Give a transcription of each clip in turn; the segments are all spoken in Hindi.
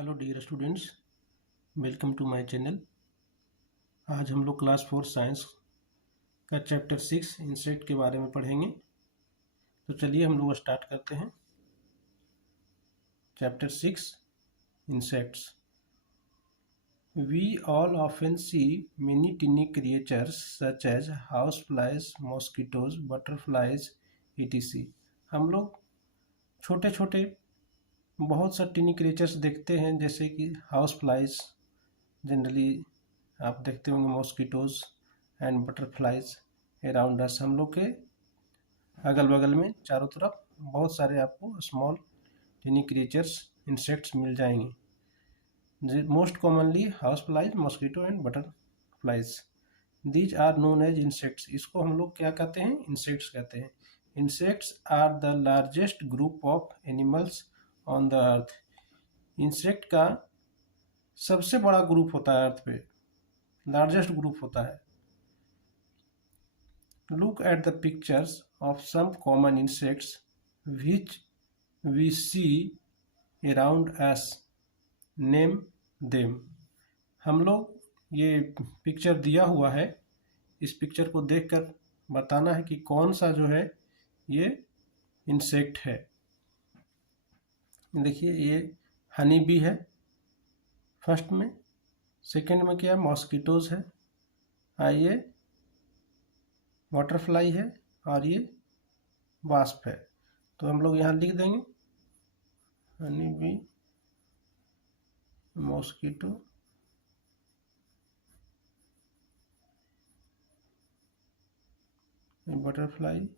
Hello dear students, welcome to my channel. आज हम लोग क्लास 4 साइंस का चैप्टर 6 इंसेक्ट के बारे में पढ़ेंगे। तो चलिए हम लोग स्टार्ट करते हैं। Chapter 6 insects. We all often see many tiny creatures such as house flies, mosquitoes, butterflies etc। हम लोग छोटे छोटे बहुत सा टिनी क्रिएचर्स देखते हैं, जैसे कि हाउस फ्लाइज जनरली आप देखते होंगे, mosquitoes and butterflies around us. हम लोग के अगल बगल में चारों तरफ बहुत सारे आपको स्मॉल टिनी क्रिएचर्स इंसेक्ट्स मिल जाएंगे। Most commonly house flies, mosquito and butterflies. These are known as insects. इसको हम लोग क्या कहते हैं? इंसेक्ट्स कहते हैं। Insects are the largest group of animals on the earth. Insect का सबसे बड़ा ग्रुप होता है अर्थ पे, लार्जेस्ट ग्रुप होता है। Look at the pictures of some common insects which we see around us, name them. हम लोग ये पिक्चर दिया हुआ है, इस पिक्चर को देखकर बताना है कि कौन सा जो है ये इंसेक्ट है। देखिए, ये हनी बी है फर्स्ट में, सेकंड में क्या है? मॉस्किटोज है, ये बटरफ्लाई है और ये वास्प है। तो हम लोग यहाँ लिख देंगे हनी बी, मॉस्किटो, बटरफ्लाई,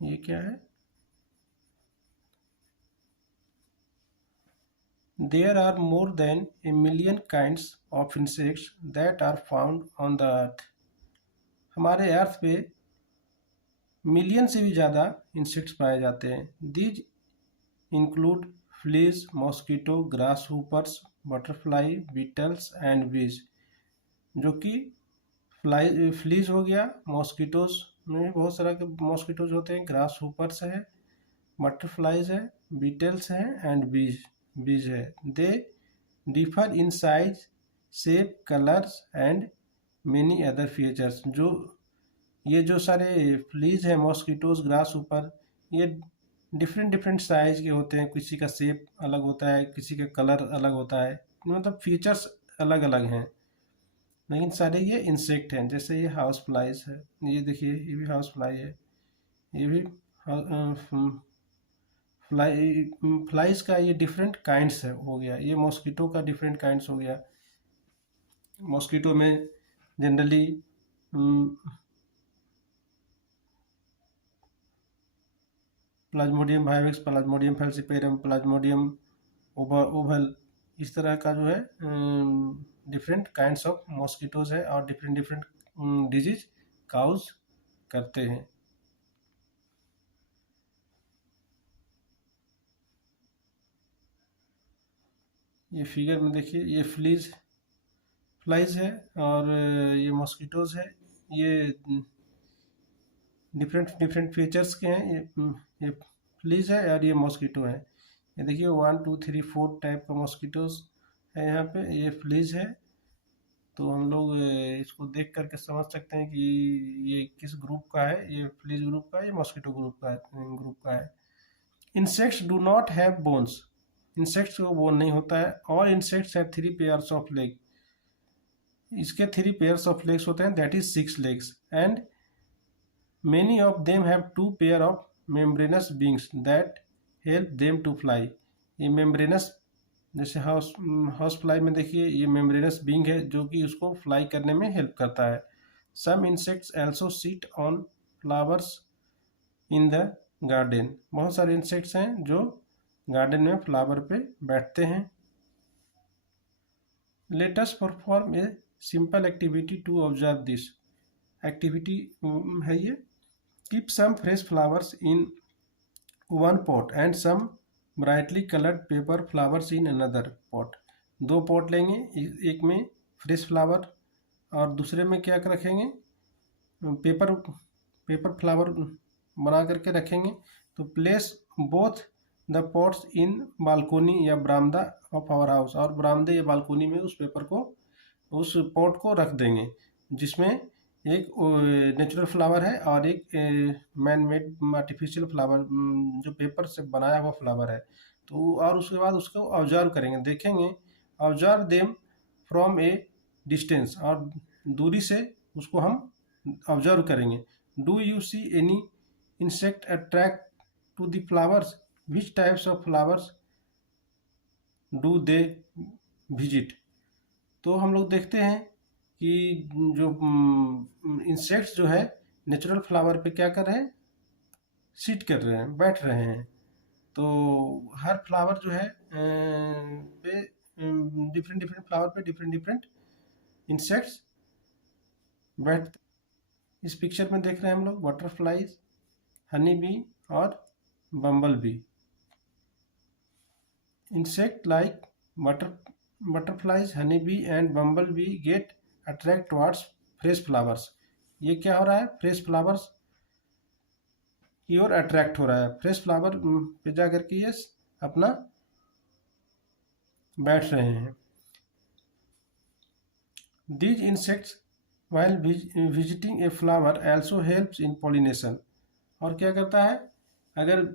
ये क्या है? There are more than a million kinds of insects that are found on the earth। हमारे अर्थ पे मिलियन से भी ज़्यादा इंसेक्ट्स पाए जाते हैं। These include fleas, mosquito, grasshoppers, butterfly, beetles and bees। जो कि फ्लीज हो गया, मॉस्किटोज में बहुत सारा के मॉस्किटोज होते हैं, ग्रास हुपर्स है, बटरफ्लाइज है, बीटल्स हैं एंड बीज है। They differ in size, shape, colours and many other features. ये जो सारे फ्लीज हैं, मॉस्किटोज, ग्रास हुपर, ये डिफरेंट साइज के होते हैं। किसी का शेप अलग होता है, किसी का कलर अलग होता है, मतलब फीचर्स अलग अलग हैं, लेकिन सारे ये इंसेक्ट हैं। जैसे ये हाउस फ्लाइज है, ये देखिए, ये भी हाउस फ्लाई है, ये भी फ्लाइज का ये डिफरेंट काइंड्स है हो गया। ये मॉस्किटो का डिफरेंट काइंड्स हो गया। मॉस्किटो में generally Plasmodium vivax, Plasmodium falciparum, Plasmodium Oval, इस तरह का जो है डिफरेंट काइंड्स ऑफ मॉस्किटोज है और डिफरेंट डिजीज काउज करते हैं। ये फिगर में देखिए, ये फ्लाइज है और ये मॉस्किटोज है। ये डिफरेंट फीचर्स के हैं। ये फ्लीज है और ये मॉस्किटो है। ये देखिए 1 2 3 4 टाइप का मॉस्किटोज है यहाँ पे, ये फ्लीज है। तो हम लोग इसको देख करके समझ सकते हैं कि ये किस ग्रुप का है। ये फ्लीज ग्रुप का है, ये मॉस्किटो ग्रुप का है। Insects do not have bones. Insects को बोन नहीं होता है। All insects have 3 pairs of leg. इसके 3 पेयर्स ऑफ लेग्स होते हैं, that is 6 legs. And many of them have 2 pair of membranous wings that help them to fly. ये मेम्ब्रेनस, जैसे हाउस फ्लाई में देखिए, ये मेम्ब्रेनस विंग है जो कि उसको फ्लाई करने में हेल्प करता है। Some insects also sit on flowers in the garden. बहुत सारे इंसेक्ट्स हैं जो गार्डन में फ्लावर पे बैठते हैं। Let us perform a simple activity to observe this. Activity है ये, keep some fresh flowers in one pot and some brightly coloured paper flowers in another pot. 2 pot लेंगे, एक में फ्रेश फ्लावर और दूसरे में क्या रखेंगे? पेपर फ्लावर बना करके रखेंगे। तो place both the pots in balcony या बरामदा ऑफ आवर हाउस, और बरामदे या बालकोनी में उस पेपर को, उस पॉट को रख देंगे जिसमें एक नेचुरल फ्लावर है और एक मैन मेड आर्टिफिशियल फ्लावर जो पेपर से बनाया हुआ फ्लावर है। तो और उसके बाद उसको ऑब्जर्व करेंगे, देखेंगे, observe them from a distance, और दूरी से उसको हम ऑब्जर्व करेंगे। Do you see any insect attract to the flowers, which types of flowers do they visit. तो हम लोग देखते हैं कि जो इंसेक्ट्स जो है नेचुरल फ्लावर पे क्या कर रहे हैं, सिट कर रहे हैं, बैठ रहे हैं। तो हर फ्लावर जो है पे डिफरेंट डिफरेंट फ्लावर पे डिफरेंट डिफरेंट इंसेक्ट्स बैठ। इस पिक्चर में देख रहे हैं हम लोग बटरफ्लाईज, हनी बी और bumble bee. Insect like butterflies, honey bee and bumble bee get attract towards fresh flowers. ये क्या हो रहा है, फ्रेश फ्लावर्स की ओर अट्रैक्ट हो रहा है, फ्रेश फ्लावर पे जा करके ये अपना बैठ रहे हैं। These insects while visiting a flower also helps in pollination। और क्या करता है, अगर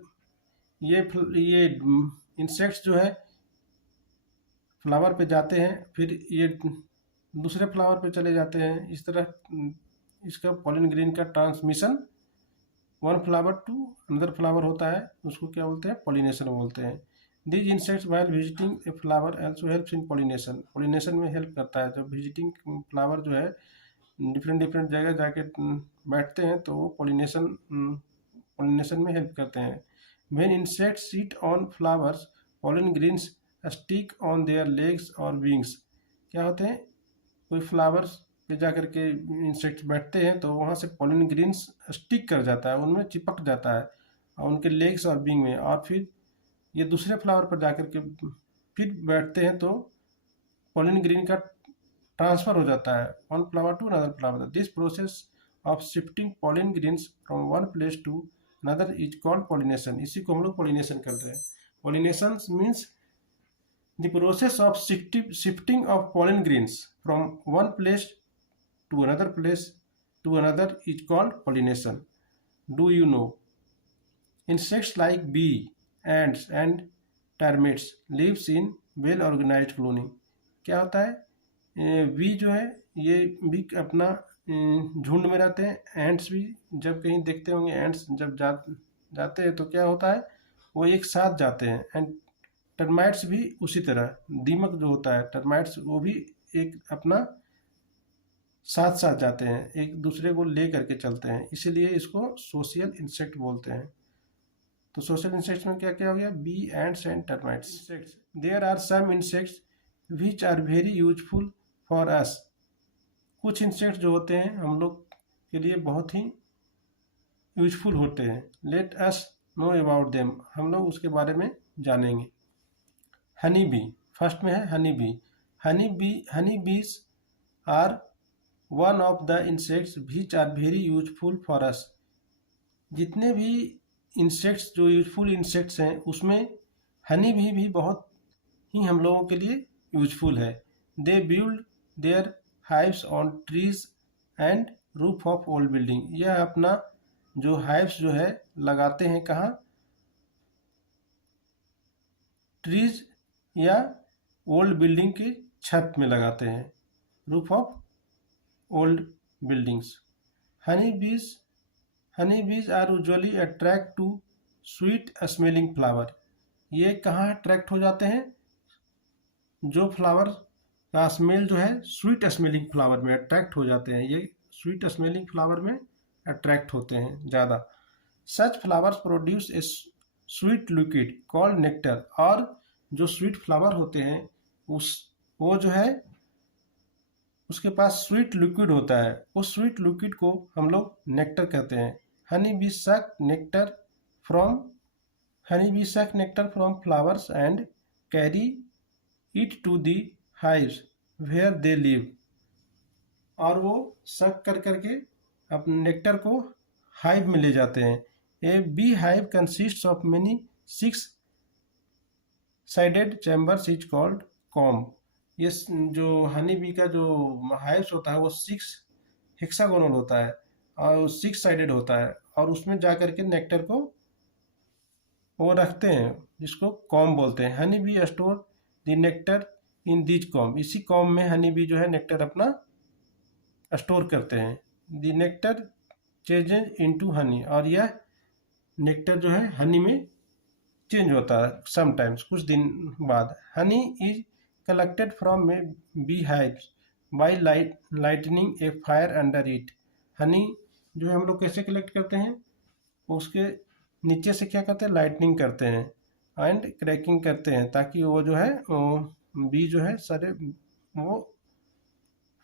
ये इंसेक्ट्स जो है फ्लावर पे जाते हैं, फिर ये दूसरे फ्लावर पे चले जाते हैं, इस तरह इसका पॉलिन ग्रेन का transmission one flower to another flower होता है, उसको क्या बोलते हैं, पॉलिनेशन बोलते हैं। These insects while visiting a flower also helps in pollination. Pollination में हेल्प करता है, जब विजिटिंग फ्लावर जो है डिफरेंट डिफरेंट जगह जाके बैठते हैं तो वो पॉलिनेशन में हेल्प करते हैं। When insects sit on flowers, pollen grains stick on their legs और विंग्स। क्या होते हैं, कोई फ्लावर्स पे जा करके इंसेक्ट्स बैठते हैं तो वहाँ से पॉलिन ग्रेन्स स्टिक कर जाता है, उनमें चिपक जाता है और उनके लेग्स और विंग में, और फिर ये दूसरे फ्लावर पर जा करके फिर बैठते हैं तो पॉलिन ग्रेन का ट्रांसफर हो जाता है one flower to another flower. This process of shifting pollen grains from one place to another is called pollination. इसी को हम लोग पॉलिनेशन करते हैं। Pollination means the process of shifting of pollen grains from one place to another is called pollination. Do you know insects like bee, ants and termites lives in well organized colony। क्या होता है, बी जो है ये भी अपना झुंड में रहते हैं। एंट्स भी जब कहीं देखते होंगे, एंट्स जब जाते हैं तो क्या होता है, वो एक साथ जाते हैं। एंड टर्माइट्स भी उसी तरह, दीमक जो होता है टर्माइट्स, वो भी एक अपना साथ साथ जाते हैं, एक दूसरे को ले करके चलते हैं, इसीलिए इसको सोशल इंसेक्ट बोलते हैं। तो सोशल इंसेक्ट्स में क्या क्या हो गया, bee, ants and termites. There are some insects which are very useful for us. कुछ इंसेक्ट्स जो होते हैं हम लोग के लिए बहुत ही यूजफुल होते हैं। Let us know about them, हम लोग उसके बारे में जानेंगे। हनी बी, फर्स्ट में है Honey bee. Honey bees are one of the insects which are very useful for us. जितने भी इंसेक्ट्स जो यूजफुल इंसेक्ट्स हैं उसमें हनी बी भी बहुत ही हम लोगों के लिए यूजफुल है। They build their hives on trees and roof of old building. यह अपना जो हाइव्स जो है लगाते हैं कहाँ, ट्रीज या ओल्ड बिल्डिंग की छत में लगाते हैं, roof of old buildings. Honey bees are usually attract to sweet smelling flower. ये कहाँ अट्रैक्ट हो जाते हैं, जो फ्लावर का स्मेल जो है स्वीट स्मेलिंग फ्लावर में अट्रैक्ट हो जाते हैं, ये स्वीट स्मेलिंग फ्लावर में अट्रैक्ट होते हैं ज़्यादा। Such flowers produce a sweet liquid called nectar. और जो स्वीट फ्लावर होते हैं वो जो है उसके पास स्वीट लिक्विड होता है, उस स्वीट लिक्विड को हम लोग नेक्टर कहते हैं। Honey bee suck nectar from flowers and carry it to the hives where they live. और वो सक कर करके अपने नेक्टर को हाइव में ले जाते हैं। A bee hive consists of many 6-sided chambers is called comb. ये जो हनी बी का जो हाइव्स होता है वो 6 हेक्सागोनल होता है और 6-sided होता है, और उसमें जा करके नेक्टर को वो रखते हैं, जिसको कॉम्ब बोलते हैं। Honey B store the nectar in these comb. इसी कॉम्ब में हनी बी जो है नेक्टर अपना स्टोर करते हैं। The nectar changes into Honey, और यह नेक्टर जो है हनी में चेंज होता है समटाइम्स, कुछ दिन बाद। Honey is collected from bee hives by lightning A fire under it. Honey जो है हम लोग कैसे कलेक्ट करते हैं, उसके नीचे से क्या करते हैं, लाइटनिंग करते हैं एंड क्रैकिंग करते हैं, ताकि वो जो है बी जो है सारे वो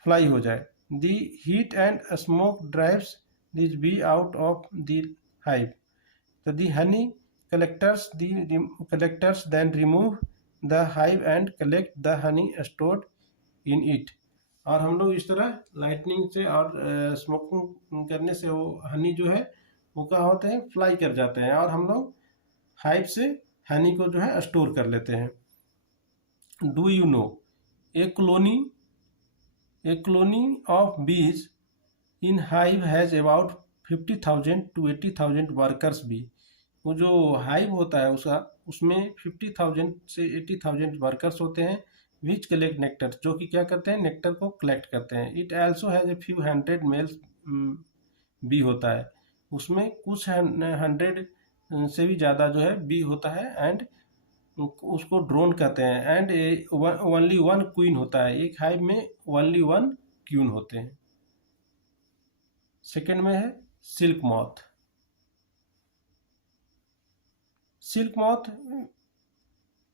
फ्लाई हो जाए। The heat and smoke drives this bee out of the hive. तो the Honey collectors then remove the hive and collect the honey stored in it। और हम लोग इस तरह लाइटनिंग से और स्मोकिंग करने से वो हनी जो है वो क्या होते हैं, फ्लाई कर जाते हैं, और हम लोग हाइव से हनी को जो है स्टोर कर लेते हैं। Do you know A colony of bees in hive has about 50,000 to 80,000 workers bee। वो जो हाइव होता है उसमें 50,000 से 80,000 वर्कर्स होते हैं, विच कलेक्ट नेक्टर, जो कि क्या करते हैं, नेक्टर को कलेक्ट करते हैं। It also has a few hundred males bee होता है, उसमें कुछ 100 से भी ज़्यादा जो है बी होता है, एंड उसको ड्रोन कहते हैं। एंड ओनली वन क्वीन होता है, एक हाइव में ओनली वन क्वीन होते हैं। सेकेंड में है silk moth. Silk moth,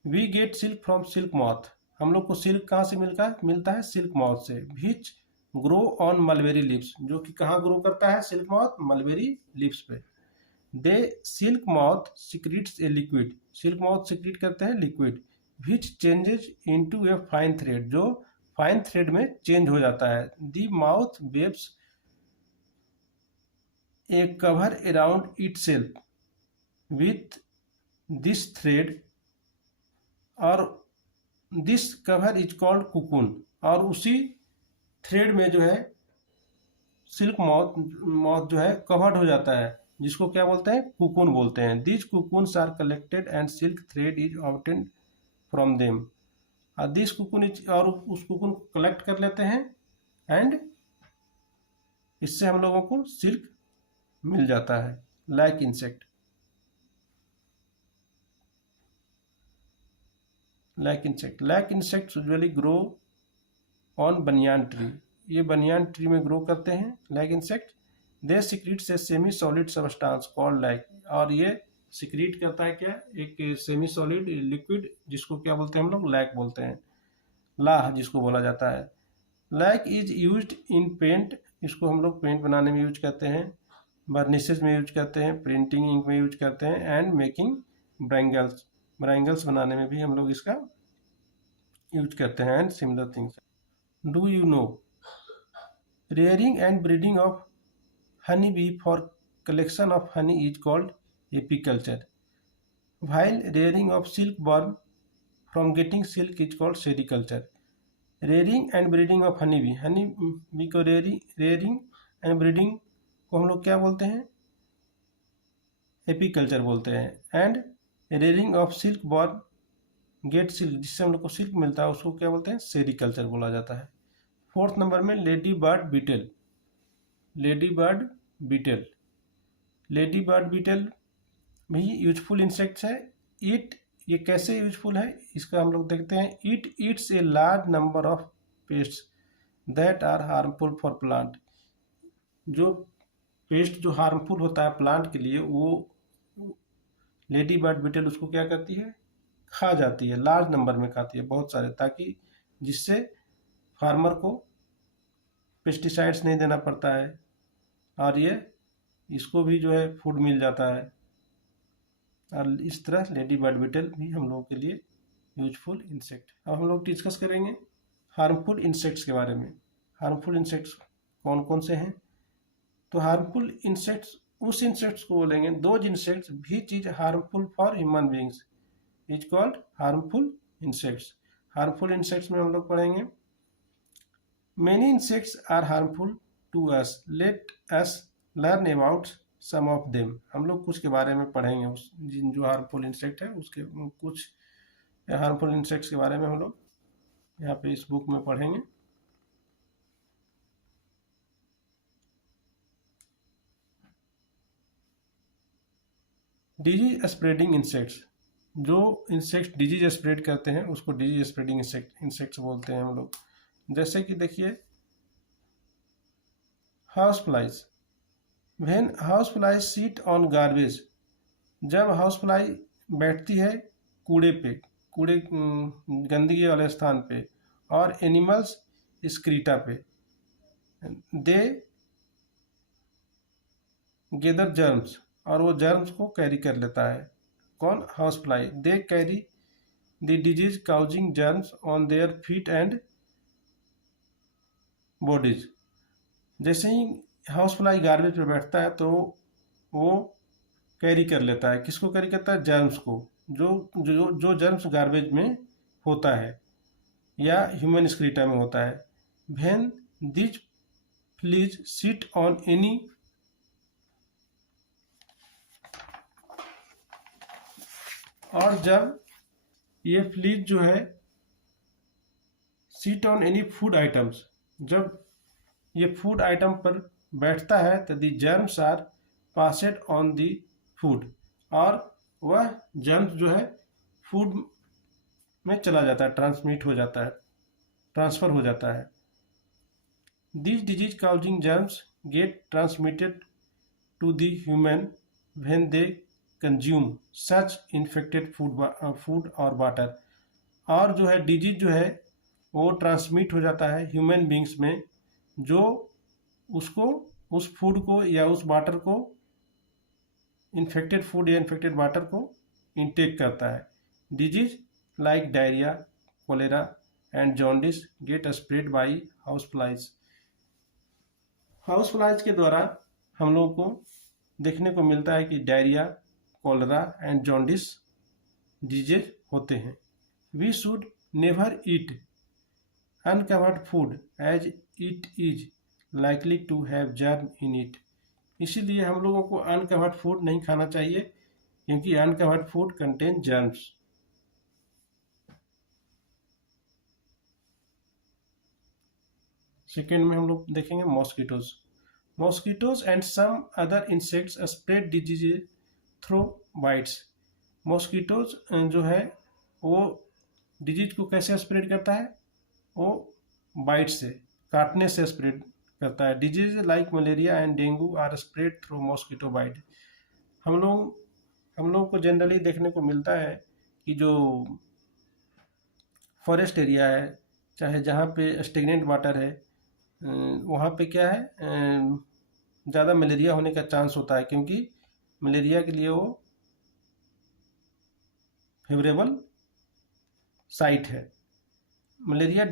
we get silk from silk moth. हम लोग को सिल्क कहाँ से मिलता है, सिल्क मॉथ से। Which grow on mulberry lips, जो कि कहाँ ग्रो करता है सिल्क मॉथ, मलबेरी लिप्स पे। The silk moth secretes a liquid, silk moth secrete करते हैं liquid, which changes into a fine thread, जो फाइन थ्रेड में चेंज हो जाता है। The moth weaves a cover around itself with this thread, और this cover is called cocoon. और उसी थ्रेड में जो है सिल्क मॉथ जो है कवर्ड हो जाता है, जिसको क्या बोलते हैं, कुकुन बोलते हैं। This cocoons are collected and silk thread is obtained from them. This cocoon is, और उस कुकुन को कलेक्ट कर लेते हैं, एंड इससे हम लोगों को सिल्क मिल जाता है। Like insect, like insects usually grow on banyan tree, ये बनियान ट्री में ग्रो करते हैं लाइक इंसेक्ट। दे सिक्रीट से semi solid substance called lac, और ये सिक्रीट करता है क्या, एक सेमी सॉलिड लिक्विड, जिसको क्या बोलते हैं हम लोग, लैक बोलते हैं, लाह जिसको बोला जाता है। Lac is used in paint, इसको हम लोग पेंट बनाने में यूज करते हैं, बर्निशेज में यूज करते हैं, प्रिंटिंग इंक में यूज करते हैं, एंड मेकिंग ब्रांगल्स बनाने में भी हम लोग इसका यूज करते हैं, and similar things. Do you know rearing and breeding of honeybee for collection of honey is called apiculture, while rearing of silkworm from getting silk is called sericulture। rearing and breeding of honeybee को rearing and breeding को हम लोग क्या बोलते हैं, एपीकल्चर बोलते हैं। And rearing of silkworm get silk, जिससे हम लोग को सिल्क मिलता है, उसको क्या बोलते हैं, सेरिकल्चर बोला जाता है। फोर्थ नंबर में ladybird beetle. Ladybird beetle भी यूजफुल इंसेक्ट्स है। ये कैसे यूजफुल है, इसका हम लोग देखते हैं। It eats a large number of pests that are harmful for plant, जो पेस्ट जो हार्मफुल होता है प्लांट के लिए, वो लेडी बर्ड बीटल उसको क्या करती है, खा जाती है, लार्ज नंबर में खाती है, बहुत सारे, ताकि जिससे फार्मर को पेस्टिसाइड्स नहीं देना पड़ता है, और ये इसको भी जो है फूड मिल जाता है। और इस तरह लेडी बर्ड बीटल भी हम लोगों के लिए यूजफुल इंसेक्ट। अब हम लोग डिस्कस करेंगे हार्मफुल इंसेक्ट्स के बारे में। हार्मफुल इंसेक्ट्स कौन कौन से हैं, तो हार्मफुल इंसेक्ट्स उस इंसेक्ट्स को बोलेंगे, those insects which is harmful for human beings is called harmful insects. Harmful insects में हम लोग पढ़ेंगे, many insects are harmful to us, let us learn about some of them. हम लोग कुछ के बारे में पढ़ेंगे, उस जिन जो हार्मफुल इंसेक्ट है उसके कुछ हार्मफुल इंसेक्ट्स के बारे में हम लोग यहाँ पे इस बुक में पढ़ेंगे। डिजीज स्प्रेडिंग इंसेक्ट्स, जो इंसेक्ट डिजीज स्प्रेड करते हैं उसको डिजीज स्प्रेडिंग इंसेक्ट्स बोलते हैं हम लोग। जैसे कि देखिए house flies, when house flies seat on garbage, जब हाउस फ्लाई बैठती है कूड़े पे, कूड़े गंदगी वाले स्थान पे, और एनिमल्स स्क्रीटा पे, दे गेदर जर्म्स, और वो जर्म्स को कैरी कर लेता है। कौन? House fly. They carry the disease causing germs on their feet and bodies. जैसे ही हाउस फ्लाई गार्बेज पे बैठता है तो वो कैरी कर लेता है, किसको कैरी करता है? जर्म्स को, जो जो जो जर्म्स गार्बेज में होता है या ह्यूमन स्क्रीटा में होता है। When this flies sit on any, और जब ये फ्लीज जो है sit on any food items, जब ये फूड आइटम पर बैठता है तो the germs are passed on the food, और वह जर्म्स जो है फूड में चला जाता है, ट्रांसमिट हो जाता है, ट्रांसफर हो जाता है। This disease causing germs get transmitted to the human when they consume such infected food और वाटर। और जो है डिजीज जो है वो ट्रांसमिट हो जाता है ह्यूमन बींग्स में, जो उसको, उस फूड को या उस वाटर को, इन्फेक्टेड फूड या इन्फेक्टेड वाटर को इनटेक करता है। Disease like diarrhoea, cholera and jaundice get spread by house flies. House flies के द्वारा हम लोगों को देखने को मिलता है कि diarrhoea, cholera and jaundice disease होते हैं। We should never eat uncovered food as it is likely to have germ in it. इसीलिए हम लोगों को अनकवर्ड फूड नहीं खाना चाहिए, क्योंकि uncovered food contain germs. Second में हम लोग देखेंगे mosquitoes. Mosquitoes and some other insects spread disease through bites. Mosquitoes जो है वो डिजीज को कैसे स्प्रेड करता है? वो बाइट से, काटने से स्प्रेड करता है। Disease like malaria and dengue are spread through mosquito bite. हम लोग को जनरली देखने को मिलता है कि जो फॉरेस्ट एरिया है, चाहे जहाँ पे स्टेगनेंट वाटर है, वहाँ पे क्या है, ज़्यादा मलेरिया होने का चांस होता है, क्योंकि मलेरिया के लिए वो फेवरेबल साइट है। Malaria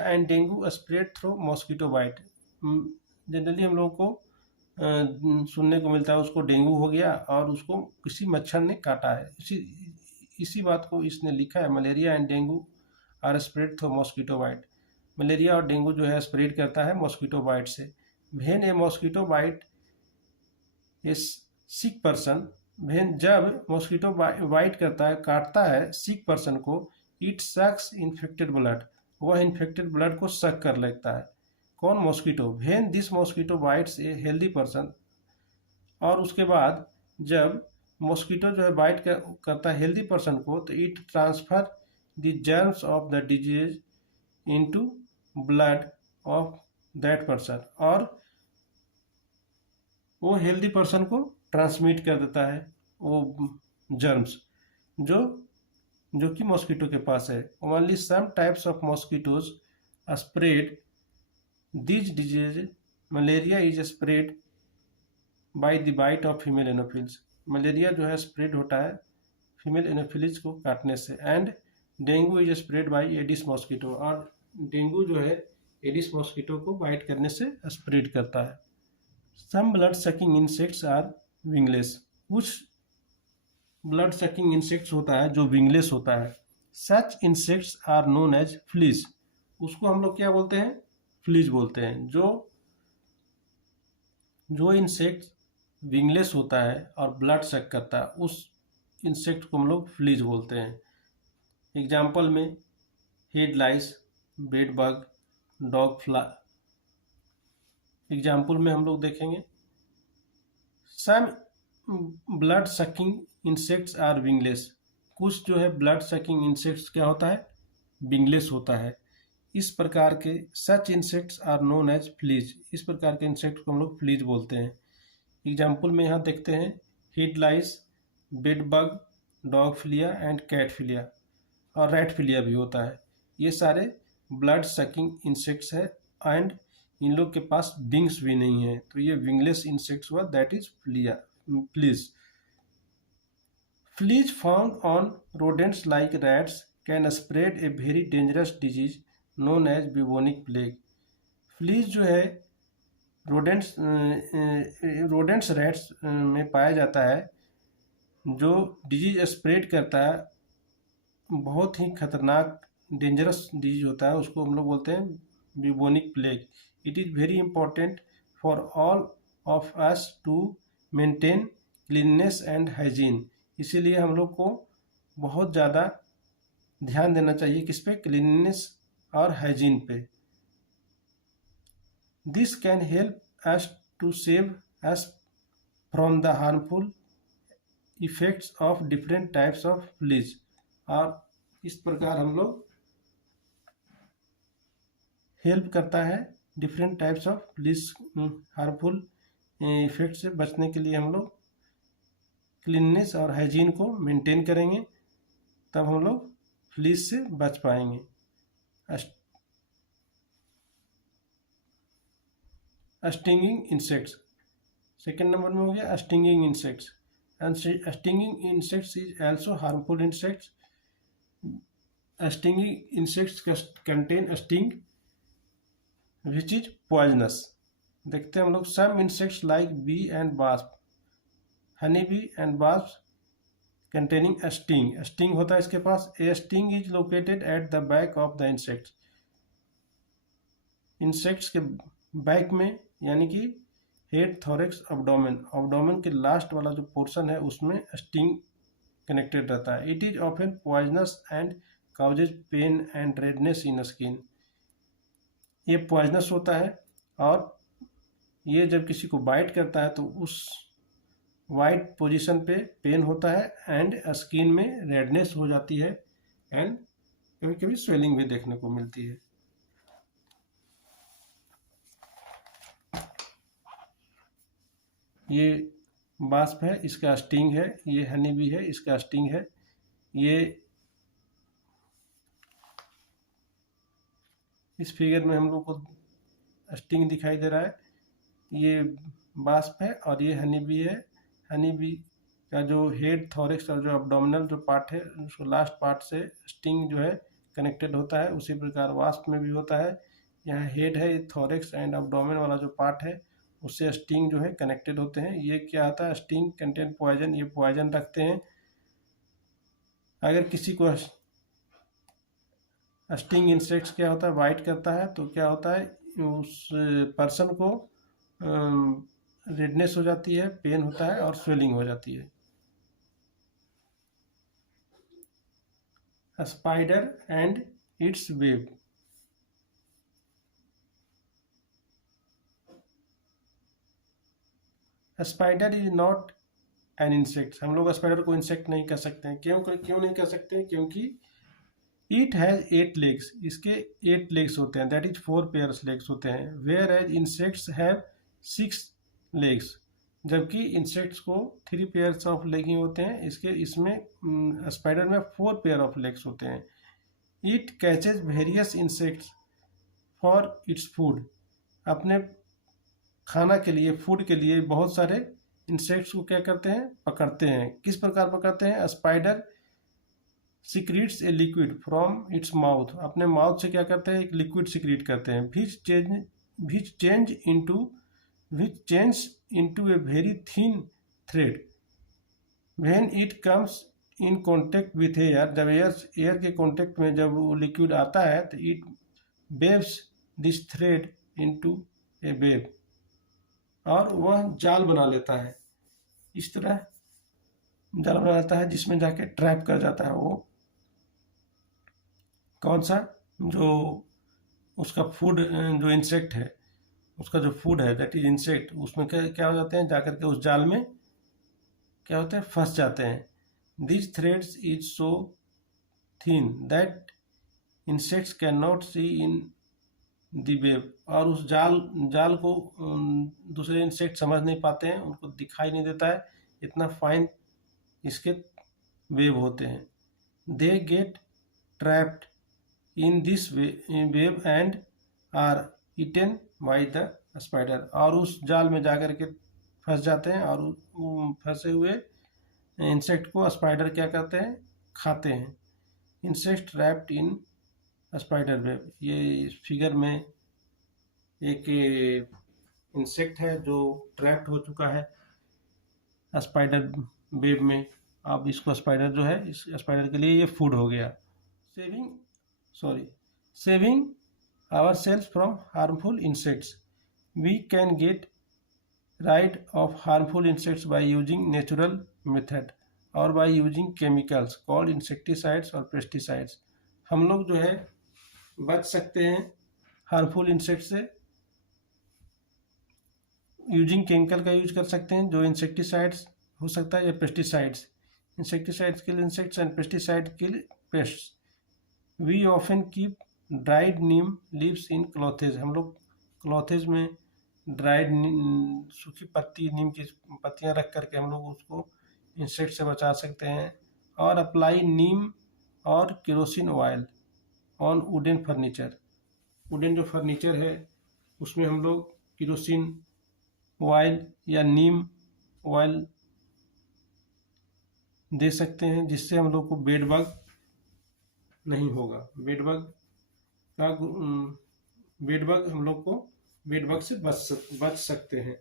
and dengue spread through mosquito bite. Generally हम लोगों को सुनने को मिलता है उसको डेंगू हो गया और उसको किसी मच्छर ने काटा है। इसी बात को इसने लिखा है, malaria and dengue are spread through mosquito bite. Malaria और डेंगू जो है स्प्रेड करता है मॉस्किटो बाइट से। When a mosquito bite a sick person, when जब मॉस्किटो बाइट करता है, काटता है सिक पर्सन को, इट सक्स इन्फेक्टेड ब्लड, वह इन्फेक्टेड ब्लड को सक कर लेता है। कौन? Mosquito. When this mosquito bites a healthy person, और उसके बाद जब मॉस्किटो जो है बाइट करता है हेल्दी पर्सन को, तो it transfer the germs of the disease into blood of that person, और वो हेल्दी पर्सन को ट्रांसमिट कर देता है वो जर्म्स जो कि मॉस्किटो के पास है। Only some types of mosquitoes spread this disease. Malaria is spread by the bite of female anopheles. Malaria जो है स्प्रेड होता है फीमेल एनोफिल्स को काटने से। And dengue is spread bye Aedes mosquito, और डेंगू जो है एडिस मॉस्किटो को बाइट करने से स्प्रेड करता है। Some blood sucking insects are wingless. कुछ ब्लड सकिंग इंसेक्ट्स होता है जो विंगलेस होता है। Such insects are known as fleas. उसको हम लोग क्या बोलते हैं? फ्लीज बोलते हैं। जो इंसेक्ट विंगलेस होता है और ब्लड सक करता है उस इंसेक्ट को हम लोग फ्लीज बोलते हैं। एग्जाम्पल में head lice, bed bug, dog fly. Example में हम लोग देखेंगे some blood sucking insects are wingless. कुछ जो है ब्लड सकिंग इंसेक्ट्स क्या होता है? विंगलेस होता है। इस प्रकार के such insects are known as fleas. इस प्रकार के इंसेक्ट को हम लोग फ्लीज बोलते हैं। एग्जाम्पल में यहाँ देखते हैं head lice, bed bug, dog flea and cat flea, और रैट फिलिया भी होता है। ये सारे ब्लड सकिंग इंसेक्ट्स है एंड इन लोग के पास विंग्स भी नहीं है, तो ये विंगलेस इंसेक्ट्स हुआ, that is fleas. Fleas found on rodents like rats can spread a very dangerous disease known as bubonic plague. Fleas जो है रोडेंट्स रैट्स में पाया जाता है, जो डिजीज स्प्रेड करता है, बहुत ही खतरनाक डेंजरस डिजीज होता है, उसको हम लोग बोलते हैं bubonic plague. It is very important for all of us to maintain cleanness and hygiene. इसीलिए हम लोग को बहुत ज़्यादा ध्यान देना चाहिए किस पे? क्लीननेस और हाइजीन पे। This can help us to save us from the harmful effects of different types of fleas. और इस प्रकार हम लोग हेल्प करता है different types of fleas harmful effect से बचने के लिए। हम लोग क्लीननेस और हाइजीन को मेंटेन करेंगे, तब हम लोग फ्लीज से बच पाएंगे। स्टिंगिंग इंसेक्ट्स सेकेंड नंबर में हो गया stinging insects. And stinging insects is also harmful insects. Stinging insects contain sting which is poisonous. देखते हैं हम लोग some insects like bee and wasp, honey bee and wasp containing sting. Sting होता है इसके पास। A sting is located at the back of the insects. Insects के बैक में, यानी कि हेड, थोरेक्स, अब्डोमेन के लास्ट वाला जो पोर्शन है उसमें स्टिंग कनेक्टेड रहता है। It is often poisonous and causes pain and redness in skin. ये पॉइजनस होता है और ये जब किसी को बाइट करता है तो उस वाइट पोजीशन पे पेन होता है एंड स्किन में रेडनेस हो जाती है एंड कभी कभी स्वेलिंग भी देखने को मिलती है। ये वास्प है, इसका स्टिंग है। ये हनी बी है, इसका स्टिंग है। ये इस फिगर में हम लोग को स्टिंग दिखाई दे रहा है। ये वास्प है और ये हनी बी है। हनी बी का जो हेड, थोरेक्स और जो अब्डोमिनल जो पार्ट है उसको लास्ट पार्ट से स्टिंग जो है कनेक्टेड होता है। उसी प्रकार वास्प में भी होता है। यहाँ हेड है, थोरेक्स एंड अब्डोमेन वाला जो पार्ट है उससे स्टिंग जो है कनेक्टेड होते हैं। ये क्या होता है? Sting contain poison. ये पॉइजन रखते हैं। अगर किसी को स्टिंग इंसेक्ट्स क्या होता है बाइट करता है तो क्या होता है, उस पर्सन को रेडनेस हो जाती है, पेन होता है और स्वेलिंग हो जाती है। Spider and it's web. Spider is not an insect. हम लोग स्पाइडर को इंसेक्ट नहीं कह सकते हैं। क्यों नहीं कह सकते हैं? क्योंकि इट हैज 8 लेग्स। इसके 8 लेग्स होते हैं, दैट इज 4 पेयर्स लेग्स होते हैं। Whereas insects have 6 legs, जबकि इंसेक्ट्स को 3 पेयर्स ऑफ लेग ही होते हैं। इसमें स्पाइडर में 4 पेयर ऑफ लेग्स होते हैं। It catches various insects for its food. अपने खाना के लिए, फूड के लिए बहुत सारे इंसेक्ट्स को क्या करते हैं? पकड़ते हैं। किस प्रकार पकड़ते हैं? Spider secretes a liquid from its mouth. अपने माउथ से क्या करते हैं? एक लिक्विड सिक्रीट करते हैं। Which change into which changes into a very thin thread when it comes in contact with air. जब एयर के कांटेक्ट में जब वो लिक्विड आता है तो it waves this thread into a web, और वह जाल बना लेता है, इस तरह जाल बना लेता है जिसमें जाके ट्रैप कर जाता है वो कौन सा, जो उसका फूड, जो इंसेक्ट है, उसका जो फूड है दैट इज इंसेक्ट, उसमें क्या हो जाते हैं, जाकर के उस जाल में क्या होते हैं, फंस जाते हैं। This threads is so thin that insects can not see in the web, और उस जाल को दूसरे इंसेक्ट समझ नहीं पाते हैं, उनको दिखाई नहीं देता है, इतना फाइन इसके वेब होते हैं। They get trapped in this web and are eaten by the spider, और उस जाल में जाकर के फंस जाते हैं, और फंसे हुए इंसेक्ट को स्पाइडर क्या करते हैं, खाते हैं। Insect trapped in spider web, ये इस फिगर में एक इंसेक्ट है जो ट्रैप्ड हो चुका है स्पाइडर वेब में। अब इसको स्पाइडर जो है, इस स्पाइडर के लिए ये फूड हो गया। Saving ourselves from harmful insects. We can get rid of harmful insects by using natural method or by using chemicals called insecticides or pesticides. हम लोग जो है बच सकते हैं हार्मफुल इंसेक्ट से यूजिंग केमिकल का यूज कर सकते हैं, जो इंसेक्टिसाइड्स हो सकता है या pesticides. Insecticides kill insects and pesticide kill pests. We often keep dried neem leaves in clothes, हम लोग क्लॉथेज में ड्राइड सूखी पत्ती, नीम की पत्तियां रख करके हम लोग उसको इंसेक्ट से बचा सकते हैं। और अप्लाई नीम और kerosene oil on wooden furniture, wooden जो फर्नीचर है उसमें हम लोग केरोसिन ऑयल या नीम ऑयल दे सकते हैं, जिससे हम लोग को बेड बग नहीं होगा। बेड बग हम लोग को बेड बग से बच सकते हैं।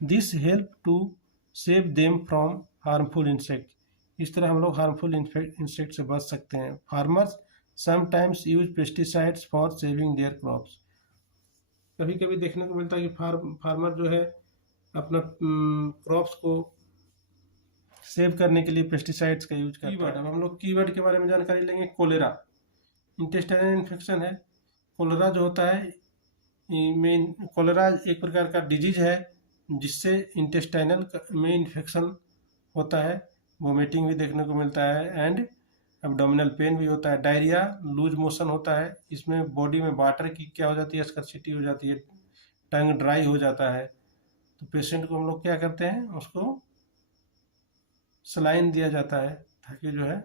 This help to save them from harmful insect, इस तरह हम लोग हार्मफुल इंसेक्ट से बच सकते हैं। Farmers sometimes use pesticides for saving there crops, कभी कभी देखने को मिलता है कि फार्मर जो है अपना क्रॉप्स को सेव करने के लिए पेस्टिसाइड्स का यूज करता है। अब हम लोग कीवर्ड के बारे में जानकारी लेंगे। कोलेरा इंटेस्टाइनल इन्फेक्शन है। कोलेरा जो होता है कोलेरा एक प्रकार का डिजीज है जिससे इंटेस्टाइनल में इन्फेक्शन होता है, वोमिटिंग भी देखने को मिलता है एंड एब्डोमिनल पेन भी होता है। डायरिया, लूज मोशन होता है, इसमें बॉडी में वाटर की क्या हो जाती है, स्कर्सिटी हो जाती है, टंग ड्राई हो जाता है। तो पेशेंट को हम लोग क्या करते हैं, उसको सलाइन दिया जाता है ताकि जो है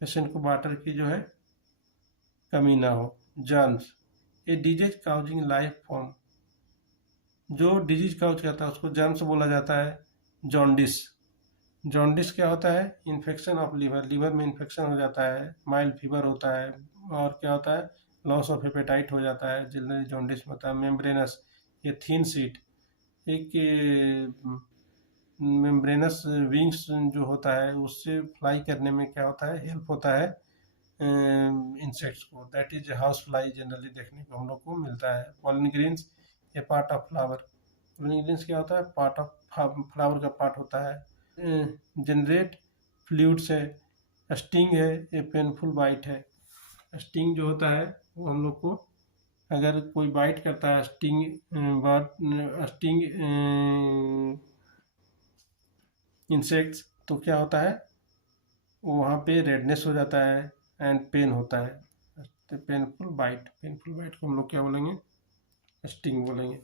पेशेंट को वाटर की जो है कमी ना हो। Germs, a disease causing life form, जो डिजीज काउज करता है उसको जर्म्स बोला जाता है। जॉन्डिस, जॉन्डिस क्या होता है, इन्फेक्शन ऑफ लीवर, लीवर में इन्फेक्शन हो जाता है। माइल्ड फीवर होता है, और क्या होता है, लॉस ऑफ हेपेटाइट हो जाता है, जनरली जॉन्डिस में होता है। मेम्ब्रेनस, ये थिन सीट, एक मेम्ब्रेनस विंग्स जो होता है उससे फ्लाई करने में क्या होता है, हेल्प होता है इंसेक्ट्स को, that is house fly generally देखने को हम लोग को मिलता है। पॉलन ग्रेन्स, ये part of flower, pollen grains क्या होता है, पार्ट ऑफ फ्लावर का पार्ट होता है। जनरेट फ्लूइड्स है। स्टिंग है, ये पेनफुल बाइट है। स्टिंग जो होता है वो हम लोग को, अगर कोई बाइट करता है स्टिंग इंसेक्ट्स, तो क्या होता है, वहाँ पे रेडनेस हो जाता है एंड पेन होता है। पेनफुल बाइट को हम लोग क्या बोलेंगे, स्टिंग बोलेंगे।